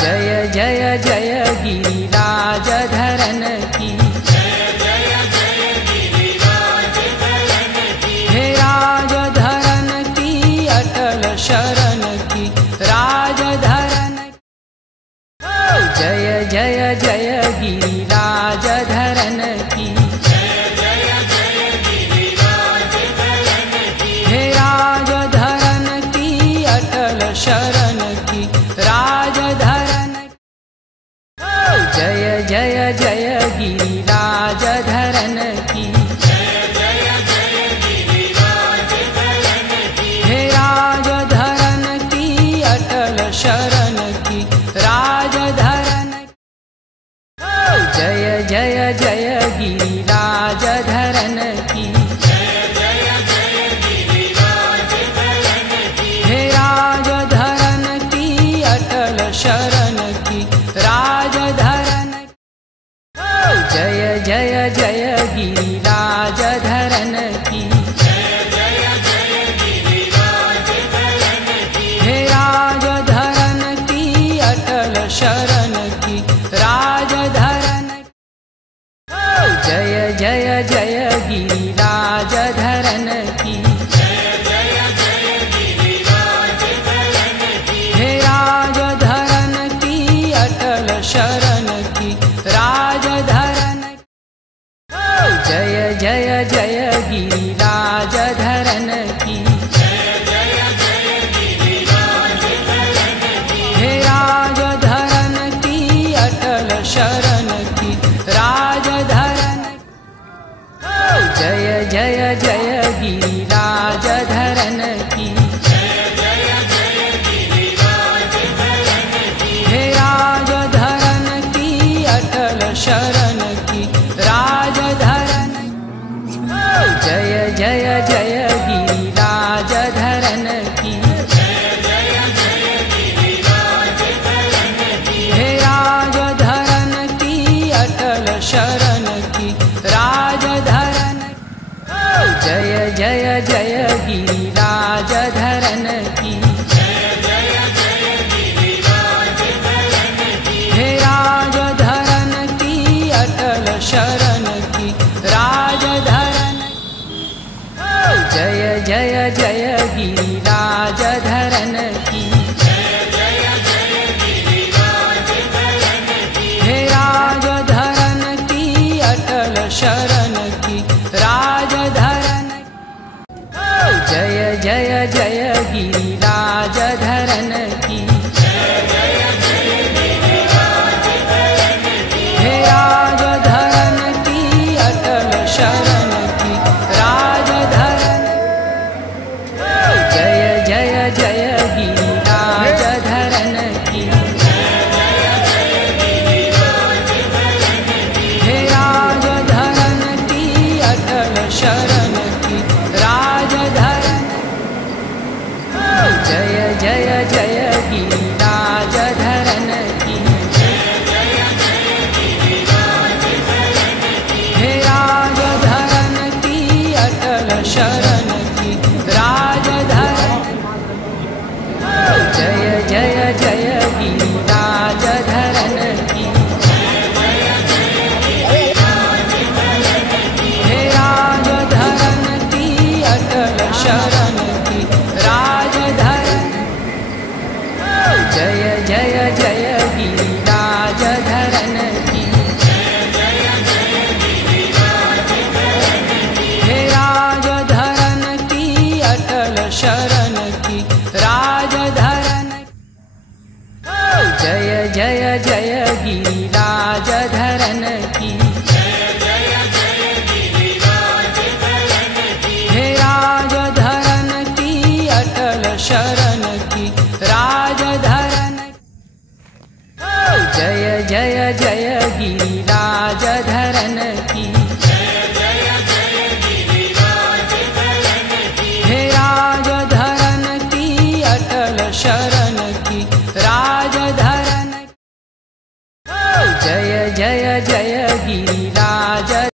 जय जय जय गिरिराज धरन की, हे राज धरन की अटल शरण की, राज धरन। जय जय जय गिरिराज धरन की, हे राज धरन की अटल शरण की, राज धरन। जय जय जय गिरिराज धरन की, हे राज धरन की अटल शरण की, राज धरन। जय जय जय गिरिराज धरन की, हे राज धरन की अटल शरण की, राज धरन। जय जय जय गिरिराज धरन की, हे राज धरन की अटल शरण की, राज धरन। जय जय जय गिरिराज धरन की, हे राज धरन की अटल शरण की, राज धरन। जय जय जय गिरिराज धरन की, हे राज धरन की अटल शरण की, राज धरन। जय जय जय गिरिराज धरन की, हे राज धरन की अटल शरण की, राज धरन। जय जय जय गिरिराज धरन की, हे राज धरन की अटल शरण की, राज धरन। जय जय जय गिरिराज धरन की, हे राज धरन की अटल शरण की, राज धरन। जय जय जय गिरि